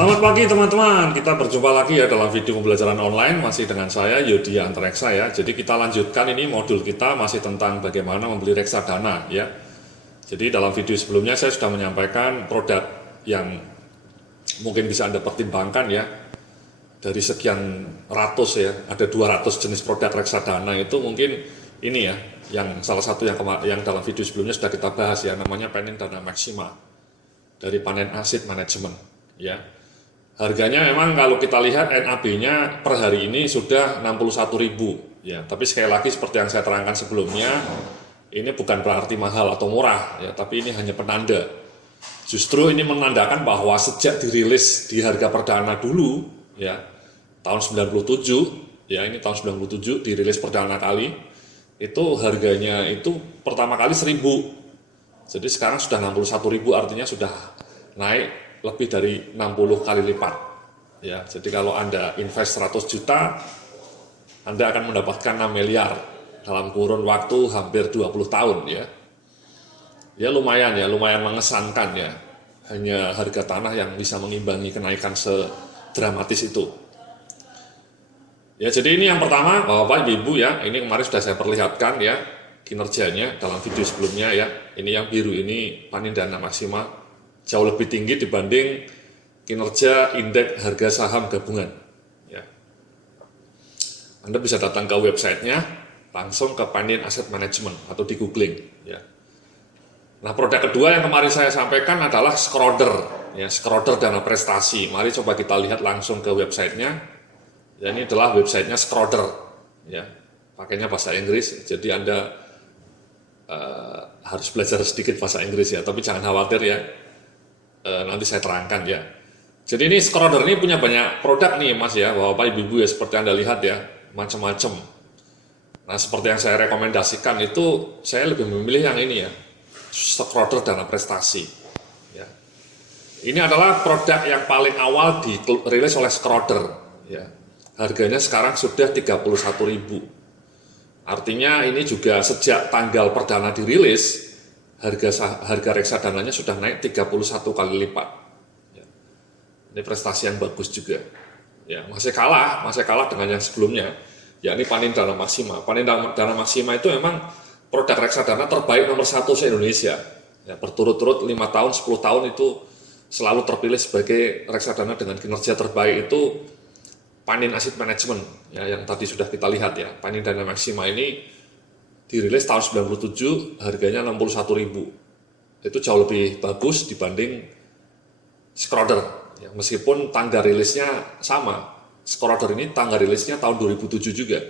Selamat pagi teman-teman, kita berjumpa lagi ya dalam video pembelajaran online, masih dengan saya Yodi Antareksa ya. Jadi kita lanjutkan ini modul kita masih tentang bagaimana membeli reksadana ya. Jadi dalam video sebelumnya saya sudah menyampaikan produk yang mungkin bisa Anda pertimbangkan ya. Dari sekian ratus ya, ada 200 jenis produk reksadana, itu mungkin ini ya, yang salah satu yang dalam video sebelumnya sudah kita bahas ya, namanya Panin Dana Maksima dari Panin Asset Management ya. Harganya memang kalau kita lihat NAB-nya per hari ini sudah 61.000 ya. Tapi sekali lagi seperti yang saya terangkan sebelumnya, ini bukan berarti mahal atau murah ya, tapi ini hanya penanda. Justru ini menandakan bahwa sejak dirilis di harga perdana dulu ya, tahun 97 ya, ini tahun 97 dirilis perdana kali, itu harganya itu pertama kali 1.000. Jadi sekarang sudah 61.000, artinya sudah naik lebih dari 60 kali lipat ya. Jadi kalau Anda invest 100 juta, Anda akan mendapatkan 6 miliar dalam kurun waktu hampir 20 tahun ya. Ya lumayan ya, lumayan mengesankan ya. Hanya harga tanah yang bisa mengimbangi kenaikan sedramatis itu. Ya, jadi ini yang pertama, Bapak Ibu ya, ini kemarin sudah saya perlihatkan ya kinerjanya dalam video sebelumnya ya. Ini yang biru ini Panin Dana Maksima, jauh lebih tinggi dibanding kinerja indeks harga saham gabungan ya. Anda bisa datang ke websitenya, langsung ke Panin Asset Management atau di googling ya. Nah, produk kedua yang kemarin saya sampaikan adalah Schroder ya, Schroder Dana Prestasi. Mari coba kita lihat langsung ke websitenya ya. Ini adalah websitenya Schroder ya, pakainya bahasa Inggris, jadi Anda harus belajar sedikit bahasa Inggris ya, tapi jangan khawatir ya, nanti saya terangkan ya. Jadi ini Schroder ini punya banyak produk nih Mas ya, Bapak Ibu ya, seperti Anda lihat ya, macam-macam. Nah, seperti yang saya rekomendasikan itu, saya lebih memilih yang ini ya, Schroder Dana Prestasi ya. Ini adalah produk yang paling awal dirilis oleh Schroder ya. Harganya sekarang sudah 31.000. Artinya ini juga sejak tanggal perdana dirilis, harga reksadananya sudah naik 31 kali lipat ya. Ini prestasi yang bagus juga ya. Masih kalah dengan yang sebelumnya, yakni Panin Dana Maksima. Panin Dana Maksima itu memang produk reksadana terbaik nomor 1 se-Indonesia ya. Berturut-turut 5 tahun, 10 tahun itu selalu terpilih sebagai reksadana dengan kinerja terbaik itu Panin Asset Management ya, yang tadi sudah kita lihat ya. Panin Dana Maksima ini dirilis tahun 97, harganya 61.000. Itu jauh lebih bagus dibanding Schroder ya, meskipun tanggal rilisnya sama. Schroder ini tanggal rilisnya tahun 2007 juga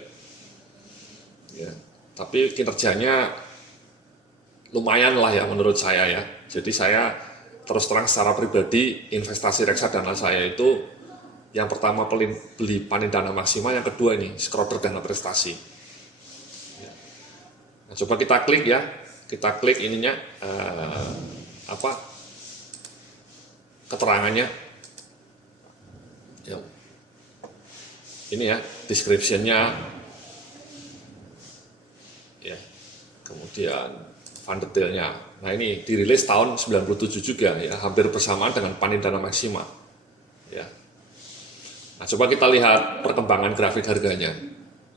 ya, tapi kinerjanya lumayan lah ya menurut saya ya. Jadi saya terus terang secara pribadi, investasi reksadana saya itu yang pertama beli Panin Dana Maksima, yang kedua ini Schroder Dana Prestasi ya. Nah, coba kita klik ya, kita klik ininya keterangannya ya. Ini ya description-nya ya, kemudian fund detail-nya. Nah, ini dirilis tahun 97 juga ya, hampir bersamaan dengan Panin Dana Maksima ya. Nah, coba kita lihat perkembangan grafik harganya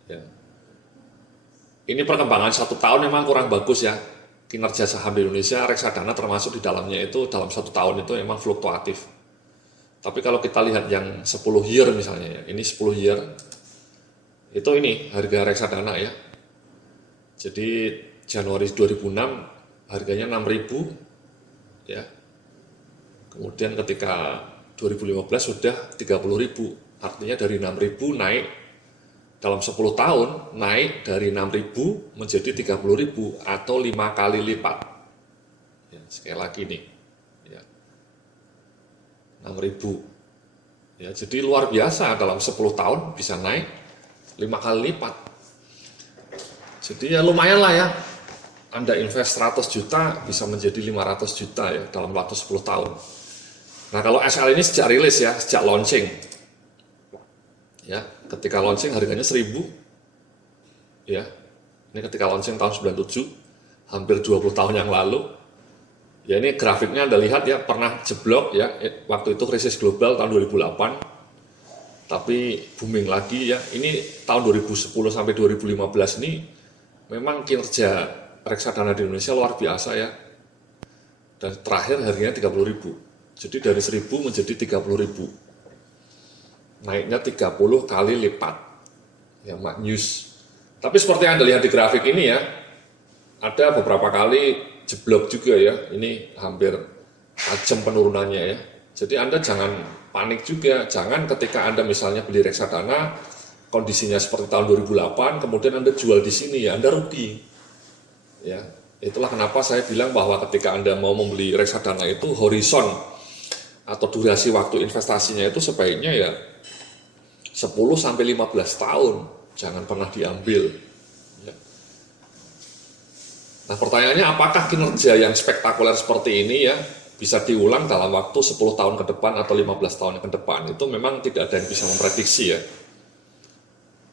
ya. Ini perkembangan 1 tahun memang kurang bagus ya. Kinerja saham di Indonesia, reksadana termasuk di dalamnya itu dalam 1 tahun itu memang fluktuatif. Tapi kalau kita lihat yang 10 year misalnya ya, ini 10 year, itu ini harga reksadana ya. Jadi Januari 2006 harganya 6.000 ya. Kemudian ketika 2015 sudah 30.000. Artinya dari 6.000 naik dalam 10 tahun, naik dari 6.000 menjadi 30.000 atau 5 kali lipat ya. Sekali lagi nih ya, 6.000 ya. Jadi luar biasa, dalam 10 tahun bisa naik 5 kali lipat. Jadi ya lumayan lah ya, Anda invest 100 juta bisa menjadi 500 juta ya dalam waktu 10 tahun. Nah, kalau SL ini sejak rilis ya, sejak launching ya, ketika launching harganya 1.000 ya. Ini ketika launching tahun 97, hampir 20 tahun yang lalu Ya ini grafiknya Anda lihat ya, pernah jeblok ya, waktu itu krisis global tahun 2008, tapi booming lagi ya. Ini tahun 2010 sampai 2015 ini memang kinerja reksadana di Indonesia luar biasa ya. Dan terakhir harganya 30.000. Jadi dari 1.000 menjadi 30.000. Naiknya 30 kali lipat. Ya, maknyus. Tapi seperti yang Anda lihat di grafik ini ya, ada beberapa kali jeblok juga ya, ini hampir tajam penurunannya ya. Jadi Anda jangan panik juga, jangan ketika Anda misalnya beli reksadana, kondisinya seperti tahun 2008, kemudian Anda jual di sini ya, Anda rugi. Ya, itulah kenapa saya bilang bahwa ketika Anda mau membeli reksadana itu horizon atau durasi waktu investasinya itu sebaiknya ya 10 sampai 15 tahun, jangan pernah diambil. Nah pertanyaannya apakah kinerja yang spektakuler seperti ini ya bisa diulang dalam waktu 10 tahun ke depan atau 15 tahun ke depan? Itu memang tidak ada yang bisa memprediksi ya.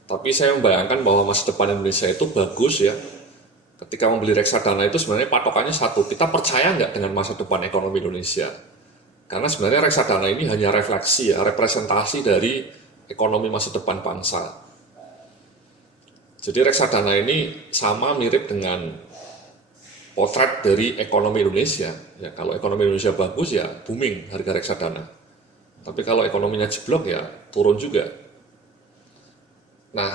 Tapi saya membayangkan bahwa masa depan Indonesia itu bagus ya. Ketika membeli reksadana itu sebenarnya patokannya satu, kita percaya nggak dengan masa depan ekonomi Indonesia? Karena sebenarnya reksadana ini hanya refleksi ya, representasi dari ekonomi masa depan bangsa. Jadi reksadana ini sama mirip dengan potret dari ekonomi Indonesia. Ya, kalau ekonomi Indonesia bagus ya booming harga reksadana. Tapi kalau ekonominya jeblok ya turun juga. Nah,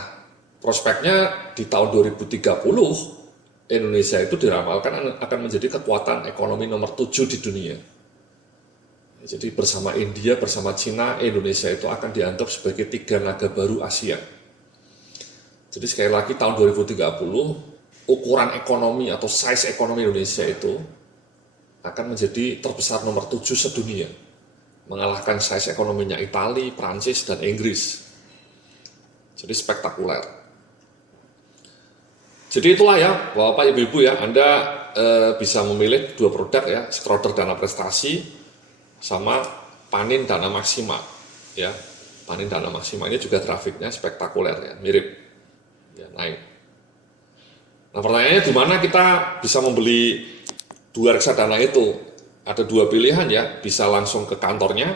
prospeknya di tahun 2030 Indonesia itu diramalkan akan menjadi kekuatan ekonomi nomor 7 di dunia. Jadi bersama India, bersama Cina, Indonesia itu akan dianggap sebagai 3 naga baru Asia. Jadi sekali lagi tahun 2030 ukuran ekonomi atau size ekonomi Indonesia itu akan menjadi terbesar nomor 7 sedunia, mengalahkan size ekonominya Italia, Prancis, dan Inggris. Jadi spektakuler. Jadi itulah ya, Bapak Ibu ya, Anda bisa memilih 2 produk ya, Schroder Dana Prestasi sama Panin Dana Maksima ya. Panin Dana Maksima ini juga grafiknya spektakuler ya, mirip ya, naik. Nah pertanyaannya di mana kita bisa membeli 2 reksadana itu? Ada 2 pilihan ya, bisa langsung ke kantornya.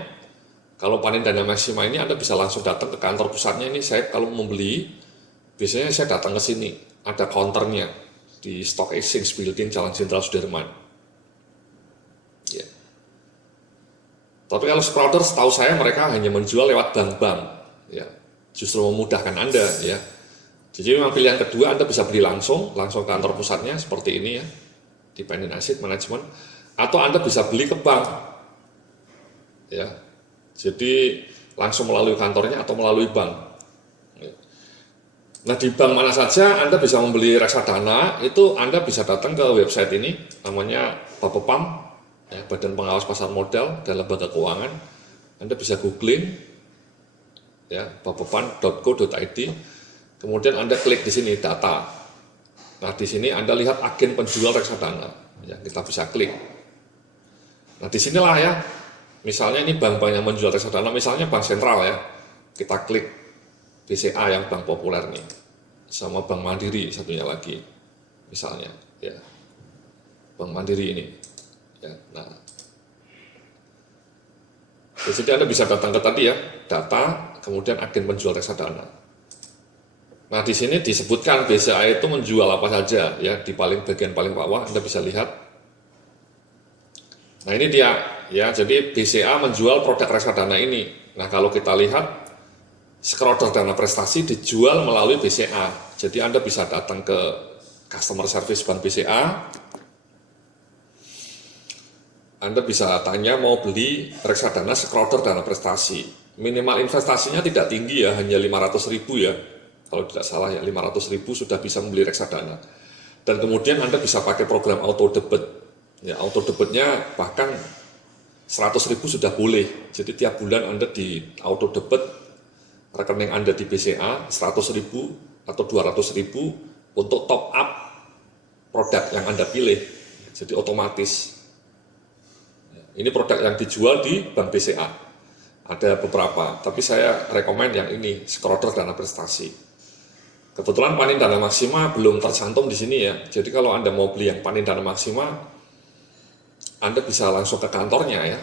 Kalau Panin Dana Maksima ini Anda bisa langsung datang ke kantor pusatnya. Ini saya kalau membeli, biasanya saya datang ke sini, ada counternya di Stock Exchange Building Jalan Jenderal Sudirman. Ya. Tapi kalau Schroder, setahu saya mereka hanya menjual lewat bank-bank, ya, justru memudahkan Anda ya. Jadi memang pilihan kedua Anda bisa beli langsung ke kantor pusatnya seperti ini ya, di Panin Asset Management, atau Anda bisa beli ke bank, ya. Jadi langsung melalui kantornya atau melalui bank. Nah di bank mana saja Anda bisa membeli reksadana, itu Anda bisa datang ke website ini, namanya Bapepam, ya, Badan Pengawas Pasar Modal dan Lembaga Keuangan. Anda bisa googling, ya, bapepam.co.id. Kemudian Anda klik di sini data. Nah di sini Anda lihat agen penjual reksadana, ya kita bisa klik. Nah disinilah ya, misalnya ini bank-bank yang menjual reksadana, misalnya Bank Sentral ya, kita klik BCA yang bank populer nih, sama Bank Mandiri satunya lagi, misalnya ya, Bank Mandiri ini. Ya, nah, jadi Anda bisa datang ke tadi ya, data, kemudian agen penjual reksadana. Nah di sini disebutkan BCA itu menjual apa saja ya, di bagian paling bawah Anda bisa lihat. Nah ini dia ya, jadi BCA menjual produk reksadana ini. Nah kalau kita lihat Schroder Dana Prestasi dijual melalui BCA. Jadi Anda bisa datang ke customer service bank BCA. Anda bisa tanya mau beli reksadana Schroder Dana Prestasi. Minimal investasinya tidak tinggi ya, hanya 500.000 ya. Kalau tidak salah ya, 500.000 sudah bisa membeli reksadana. Dan kemudian Anda bisa pakai program auto debit. Ya, auto debitnya bahkan 100.000 sudah boleh. Jadi tiap bulan Anda di auto debit rekening Anda di BCA 100.000 atau 200.000 untuk top up produk yang Anda pilih. Jadi otomatis. Ini produk yang dijual di Bank BCA. Ada beberapa, tapi saya rekomend yang ini, Schroder Dana Prestasi. Kebetulan Panin Dana Maksima belum tercantum di sini ya. Jadi kalau Anda mau beli yang Panin Dana Maksima, Anda bisa langsung ke kantornya ya,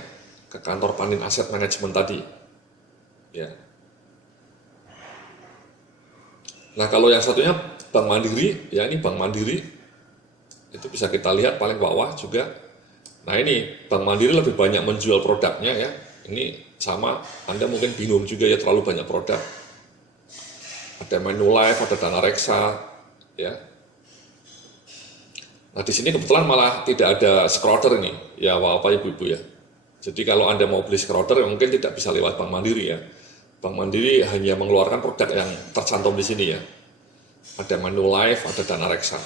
ke kantor Panin Asset Management tadi. Ya. Nah kalau yang satunya Bank Mandiri, ya ini Bank Mandiri, itu bisa kita lihat paling bawah juga. Nah ini Bank Mandiri lebih banyak menjual produknya ya. Ini sama, Anda mungkin bingung juga ya terlalu banyak produk. Ada Manulife, ada Dana Reksa, ya. Nah di sini kebetulan malah tidak ada scroller ini, ya Bapak Ibu ya. Jadi kalau Anda mau beli scroller mungkin tidak bisa lewat Bank Mandiri ya. Bank Mandiri hanya mengeluarkan produk yang tercantum di sini ya. Ada Manulife, ada Dana Reksa.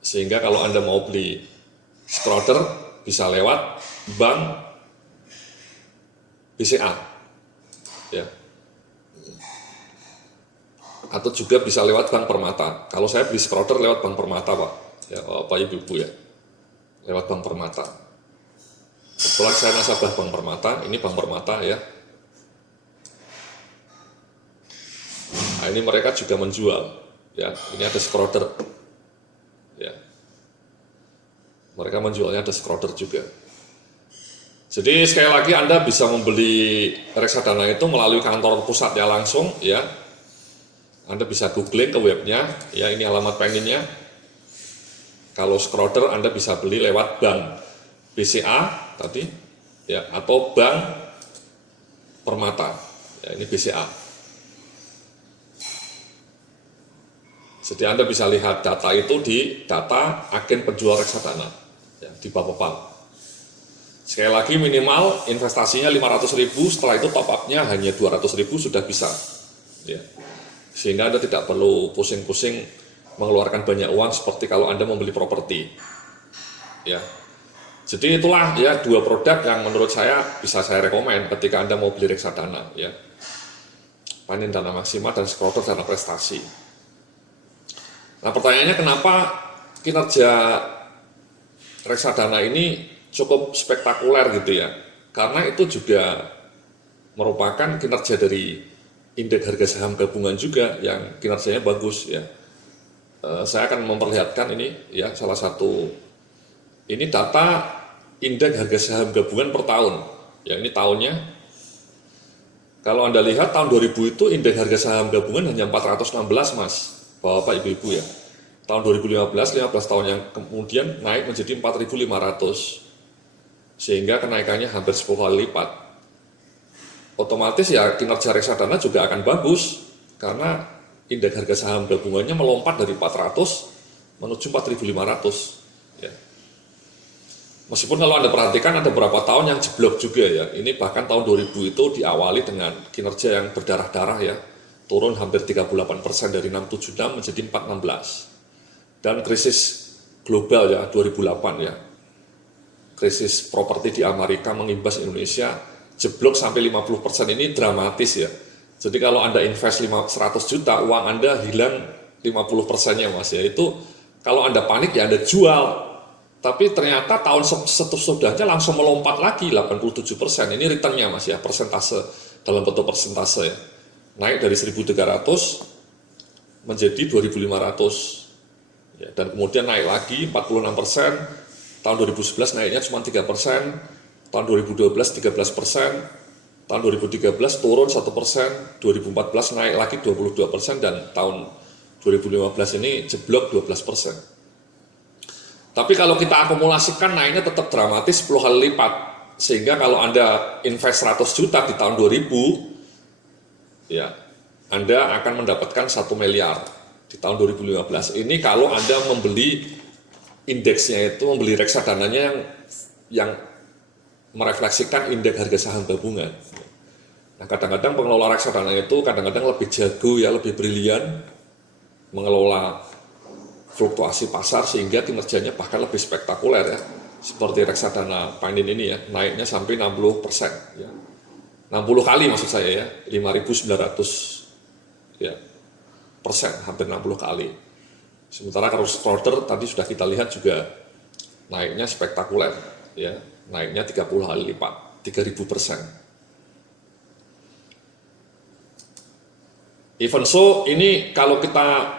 Sehingga kalau Anda mau beli scroller bisa lewat Bank BCA. Ya. Atau juga bisa lewat Bank Permata. Kalau saya beli scroller lewat Bank Permata, Pak. Ya, Bapak Ibu ya. Lewat Bank Permata. Kebetulan saya nasabah Bank Permata, ini Bank Permata ya. Nah, ini mereka juga menjual. Ya, ini ada scroller. Ya. Mereka menjualnya ada scroller juga. Jadi sekali lagi Anda bisa membeli reksadana itu melalui kantor pusatnya langsung ya. Anda bisa googling ke webnya, ya ini alamat pengennya. Kalau scroller Anda bisa beli lewat Bank BCA tadi, ya atau Bank Permata, ya ini BCA. Jadi Anda bisa lihat data itu di data agen penjual reksadana, ya, di Bapepal. Sekali lagi minimal investasinya 500.000, setelah itu top up-nya hanya 200.000 sudah bisa. Ya. Sehingga Anda tidak perlu pusing-pusing mengeluarkan banyak uang seperti kalau Anda membeli properti. Ya. Jadi itulah ya dua produk yang menurut saya bisa saya rekomen ketika Anda mau beli reksadana ya. Panin Dana Maksima dan scroller Dana Prestasi. Nah, pertanyaannya kenapa kinerja reksadana ini cukup spektakuler gitu ya? Karena itu juga merupakan kinerja dari indeks harga saham gabungan juga yang kinerjanya bagus ya. Saya akan memperlihatkan ini ya salah satu ini data indeks harga saham gabungan per tahun. Ya ini tahunnya. Kalau Anda lihat tahun 2000 itu indeks harga saham gabungan hanya 416 Mas, Bapak Ibu ya. Tahun 2015 15 tahun yang kemudian naik menjadi 4.500. Sehingga kenaikannya hampir 10 kali lipat. Otomatis ya kinerja reksadana juga akan bagus karena indeks harga saham gabungannya melompat dari 400 menuju 4.500 ya. Meskipun kalau Anda perhatikan ada beberapa tahun yang jeblok juga ya. Ini bahkan tahun 2000 itu diawali dengan kinerja yang berdarah-darah ya. Turun hampir 38% dari 676 menjadi 416. Dan krisis global ya 2008 ya. Krisis properti di Amerika mengimbas Indonesia. Jeblok sampai 50% ini dramatis ya. Jadi kalau Anda invest 100 juta, uang Anda hilang 50%-nya Mas ya. Itu kalau Anda panik ya Anda jual. Tapi ternyata tahun sesudahnya langsung melompat lagi 87%. Ini return-nya Mas ya, persentase dalam bentuk persentase ya. Naik dari 1.300 menjadi 2.500. Ya, dan kemudian naik lagi 46%. Tahun 2011 naiknya cuma 3%. Tahun 2012 13%, tahun 2013 turun 1%, 2014 naik lagi 22%, dan tahun 2015 ini jeblok 12%. Tapi kalau kita akumulasikan naiknya tetap dramatis 10 kali lipat. Sehingga kalau Anda invest 100 juta di tahun 2000, ya Anda akan mendapatkan 1 miliar di tahun 2015. Ini kalau Anda membeli indeksnya itu, membeli reksadananya yang merefleksikan indeks harga saham gabungan. Nah, kadang-kadang pengelola reksadana itu kadang-kadang lebih jago ya, lebih brilian mengelola fluktuasi pasar sehingga kinerjanya bahkan lebih spektakuler ya. Seperti reksadana Panin ini ya, naiknya sampai 60% ya. 60 kali maksud saya ya, 5.900 ya persen, hampir 60 kali. Sementara kalau scroller tadi sudah kita lihat juga naiknya spektakuler ya. Naiknya 30 kali lipat, 3.000%. Even so, ini kalau kita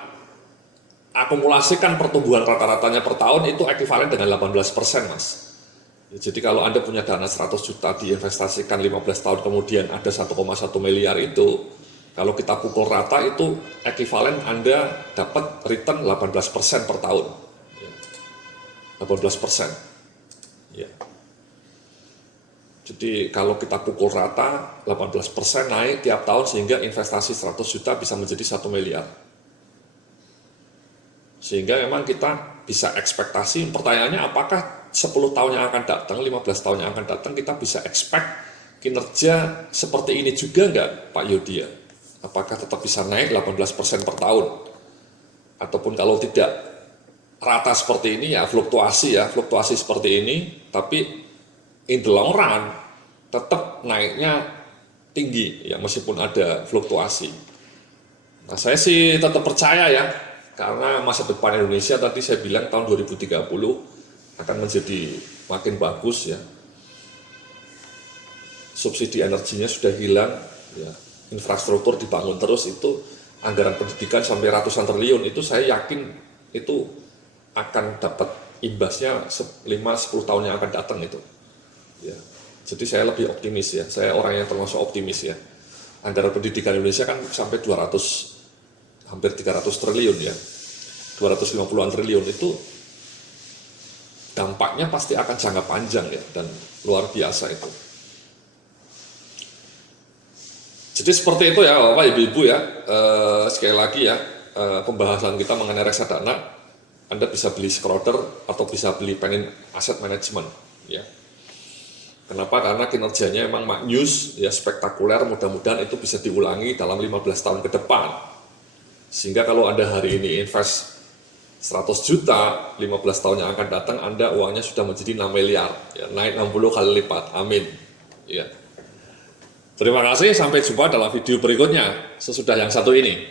akumulasikan pertumbuhan rata-ratanya per tahun itu ekuivalen dengan 18%, Mas. Ya, jadi kalau Anda punya dana 100 juta diinvestasikan 15 tahun kemudian ada 1,1 miliar itu, kalau kita pukul rata itu ekuivalen Anda dapat return 18% per tahun. Ya. 18%. Ya. Jadi kalau kita pukul rata 18% naik tiap tahun sehingga investasi 100 juta bisa menjadi 1 miliar. Sehingga memang kita bisa ekspektasi, pertanyaannya apakah 10 tahun yang akan datang, 15 tahun yang akan datang kita bisa expect kinerja seperti ini juga enggak Pak Yodi ya? Apakah tetap bisa naik 18% per tahun? Ataupun kalau tidak rata seperti ini ya fluktuasi seperti ini, tapi in the long run tetap naiknya tinggi ya meskipun ada fluktuasi. Nah saya sih tetap percaya ya, karena masa depan Indonesia tadi saya bilang tahun 2030 akan menjadi makin bagus ya. Subsidi energinya sudah hilang ya, infrastruktur dibangun terus, itu anggaran pendidikan sampai ratusan triliun, itu saya yakin itu akan dapat imbasnya 5-10 tahun yang akan datang itu. Ya. Jadi saya lebih optimis ya, saya orang yang termasuk optimis ya. Anggaran pendidikan Indonesia kan sampai 200, hampir 300 triliun ya, 250-an triliun, itu dampaknya pasti akan jangka panjang ya, dan luar biasa itu. Jadi seperti itu ya Bapak Ibu ya, sekali lagi ya, pembahasan kita mengenai reksadana, Anda bisa beli Schroder atau bisa beli Penin Asset Management ya. Kenapa? Karena kinerjanya memang maknyus, ya spektakuler, mudah-mudahan itu bisa diulangi dalam 15 tahun ke depan. Sehingga kalau Anda hari ini invest 100 juta, 15 tahun yang akan datang Anda uangnya sudah menjadi 6 miliar, ya, naik 60 kali lipat, amin. Ya. Terima kasih, sampai jumpa dalam video berikutnya sesudah yang satu ini.